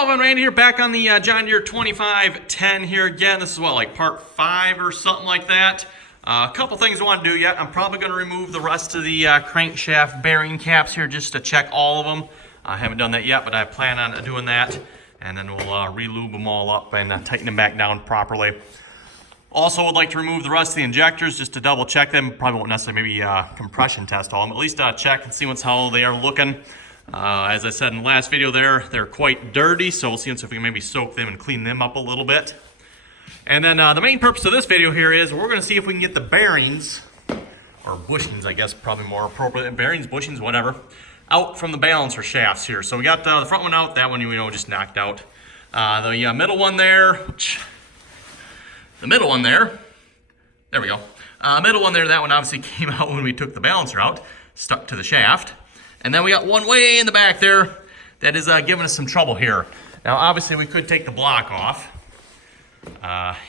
Hello, I'm Randy here, back on the John Deere 2510 here again. This is what, like part 5 or something like that. A couple things I want to do yet. I'm probably going to remove the rest of the crankshaft bearing caps here just to check all of them. I haven't done that yet, but I plan on doing that. And then we'll re-lube them all up and tighten them back down properly. Also would like to remove the rest of the injectors just to double check them. Probably won't necessarily maybe compression test all of them, at least check and see how they are looking. As I said in the last video they're quite dirty, so we'll see if we can maybe soak them and clean them up a little bit. And then the main purpose of this video here is we're going to see if we can get the bearings, or bushings I guess probably more appropriate, bearings, bushings, whatever, out from the balancer shafts here. So we got the front one out, that one just knocked out. The middle one there, there we go. Middle one there, that one obviously came out when we took the balancer out, stuck to the shaft. And then we got one way in the back there that is giving us some trouble here. Now obviously we could take the block off.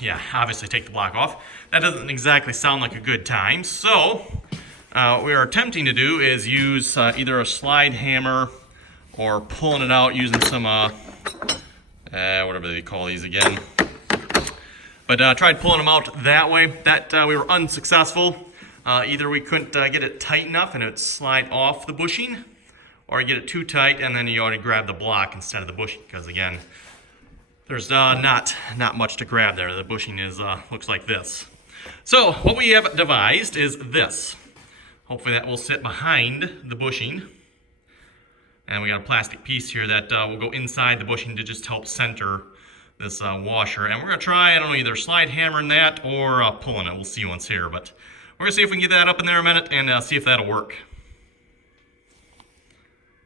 Yeah, obviously take the block off. That doesn't exactly sound like a good time. So what we are attempting to do is use either a slide hammer or pulling it out using some, whatever they call these again. But tried pulling them out that way. That we were unsuccessful. Either we couldn't get it tight enough and it would slide off the bushing, or you get it too tight and then you ought to grab the block instead of the bushing, because again, there's not much to grab there. The bushing is looks like this. So what we have devised is this. Hopefully that will sit behind the bushing. And we got a plastic piece here that will go inside the bushing to just help center this washer. And we're going to try, I don't know, either slide hammering that or pulling it. We'll see once here, but we're going to see if we can get that up in there a minute and see if that'll work.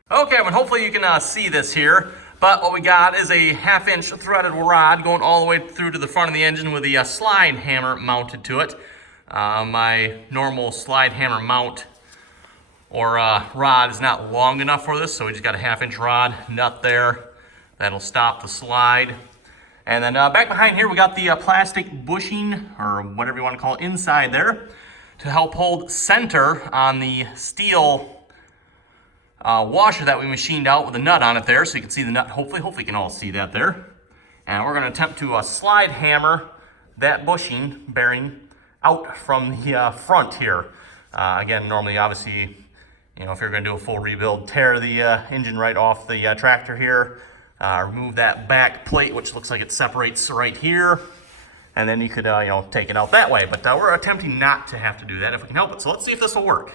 Okay, well, hopefully you can see this here. But what we got is a 1/2-inch threaded rod going all the way through to the front of the engine with the slide hammer mounted to it. My normal slide hammer mount or rod is not long enough for this, so we just got a 1/2-inch rod nut there. That'll stop the slide. And then back behind here we got the plastic bushing, or whatever you want to call it, inside there to help hold center on the steel washer that we machined out with a nut on it there, so you can see the nut. Hopefully you can all see that there. And we're going to attempt to slide hammer that bushing bearing out from the front here. Again, normally, obviously, if you're going to do a full rebuild, tear the engine right off the tractor here, remove that back plate, which looks like it separates right here, and then you could take it out that way. But we're attempting not to have to do that if we can help it. So let's see if this will work.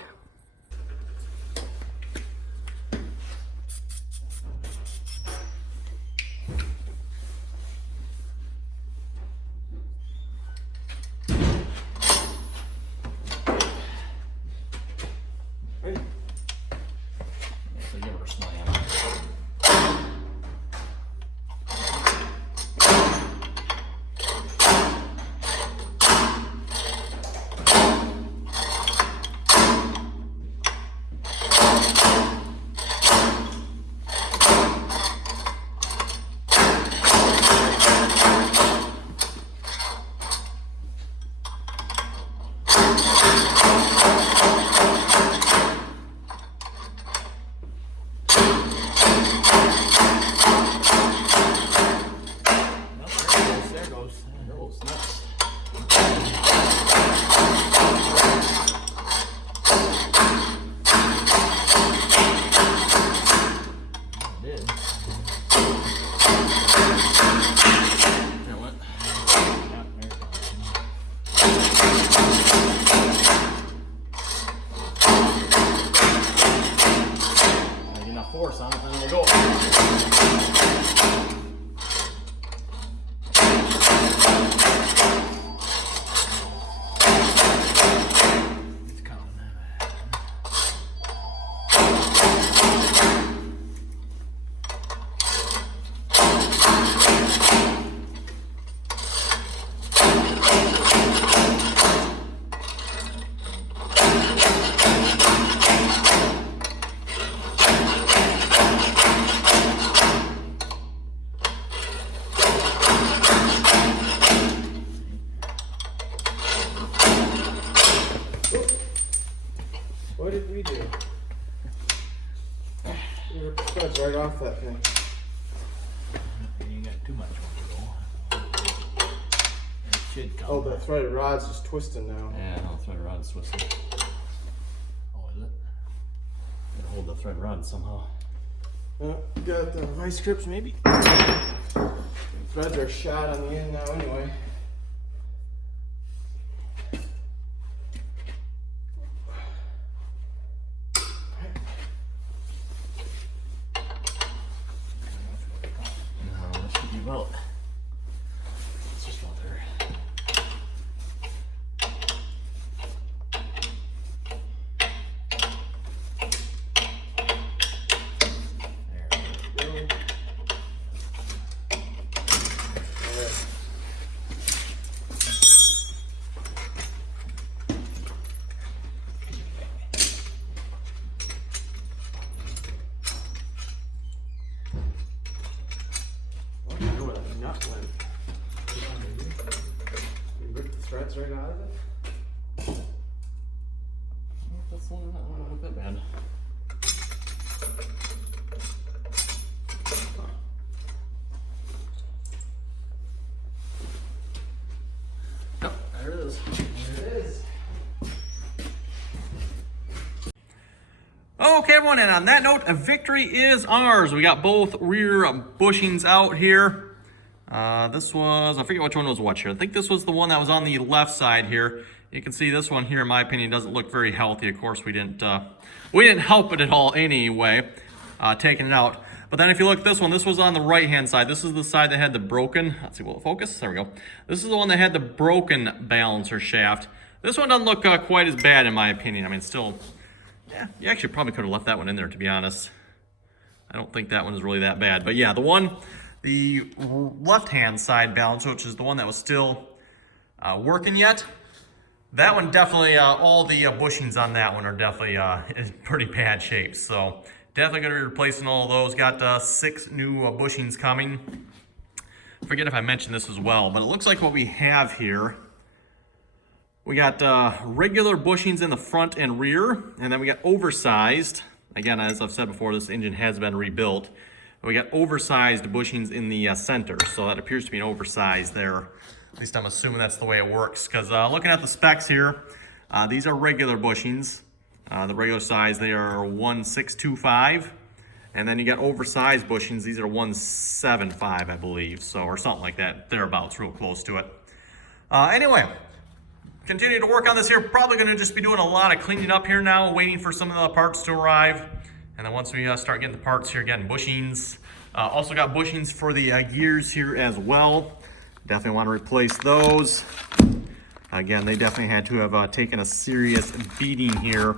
Force on it, and we'll go. It's coming. What did we do? We ripped the studs right off that thing. should come. Oh, the threaded rod's just twisting now. Yeah, no, the threaded rod's twisting. Oh, is it? Gotta hold the thread rod somehow. Got the vice grips maybe. Threads are shot on the end now anyway. No, this should be well. Let's just go there. Threads right out of it. That's not look that bad. Yep, there it is. There it is. Okay, everyone, and on that note, a victory is ours. We got both rear bushings out here. This was, I forget which one was which here. I think this was the one that was on the left side here. You can see this one here, in my opinion, doesn't look very healthy. Of course, we didn't help it at all anyway, taking it out. But then if you look at this one, this was on the right-hand side. This is the side that had the broken, let's see, will it focus? There we go. This is the one that had the broken balancer shaft. This one doesn't look quite as bad in my opinion. I mean, still, yeah, you actually probably could have left that one in there, to be honest. I don't think that one is really that bad. But yeah, the left-hand side balancer, which is the one that was still working yet, that one definitely, all the bushings on that one are definitely in pretty bad shape. So definitely going to be replacing all of those. Got 6 new bushings coming. I forget if I mentioned this as well, but it looks like what we have here, we got regular bushings in the front and rear, and then we got oversized. Again, as I've said before, this engine has been rebuilt. We got oversized bushings in the center, so that appears to be an oversized there. At least I'm assuming that's the way it works, because looking at the specs here, these are regular bushings. The regular size, they are 1625, and then you got oversized bushings. These are 175, I believe, so, or something like that, thereabouts, real close to it. Anyway, continue to work on this here. Probably going to just be doing a lot of cleaning up here now, waiting for some of the parts to arrive. And then once we start getting the parts here, getting bushings. Also got bushings for the gears here as well. Definitely want to replace those. Again, they definitely had to have taken a serious beating here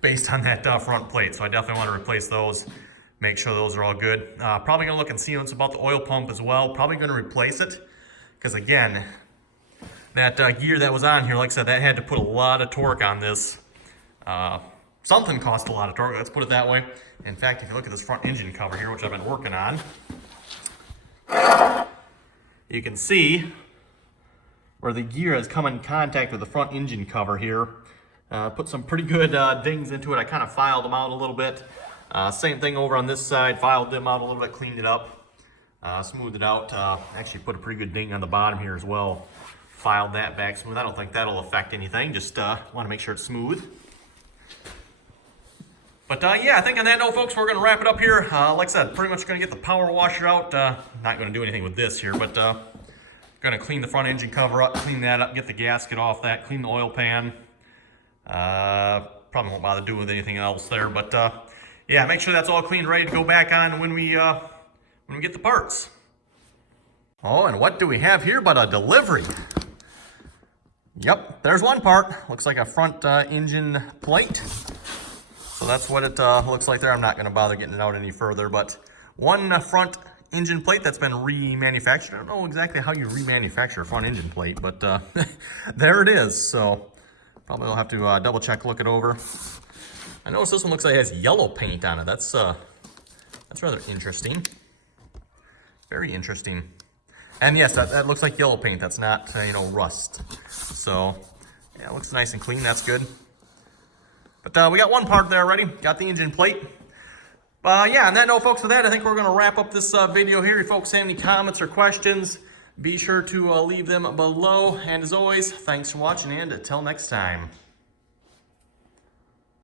based on that front plate. So I definitely want to replace those. Make sure those are all good. Probably going to look and see what's about the oil pump as well. Probably going to replace it. Because again, that gear that was on here, like I said, that had to put a lot of torque on this. Something cost a lot of torque, let's put it that way. In fact, if you look at this front engine cover here, which I've been working on, you can see where the gear has come in contact with the front engine cover here. Put some pretty good dings into it. I kind of filed them out a little bit. Same thing over on this side, filed them out a little bit, cleaned it up, smoothed it out. Actually put a pretty good ding on the bottom here as well. Filed that back smooth. I don't think that'll affect anything, just want to make sure it's smooth. But yeah, I think on that note, folks, we're going to wrap it up here. Like I said, pretty much going to get the power washer out. Not going to do anything with this here, but going to clean the front engine cover up, clean that up, get the gasket off that, clean the oil pan. Probably won't bother doing anything else there, but yeah, make sure that's all clean, ready to go back on when we get the parts. Oh, and what do we have here but a delivery? Yep, there's one part. Looks like a front engine plate. So that's what it looks like there. I'm not going to bother getting it out any further, but one front engine plate that's been remanufactured. I don't know exactly how you remanufacture a front engine plate, but there it is. So probably will have to double check, look it over. I notice this one looks like it has yellow paint on it. That's rather interesting. Very interesting. And yes, that looks like yellow paint. That's not, rust. So yeah, it looks nice and clean. That's good. But we got one part there already. Got the engine plate. Yeah, on that note, folks, with that, I think we're going to wrap up this video here. If folks have any comments or questions, be sure to leave them below. And as always, thanks for watching, and until next time.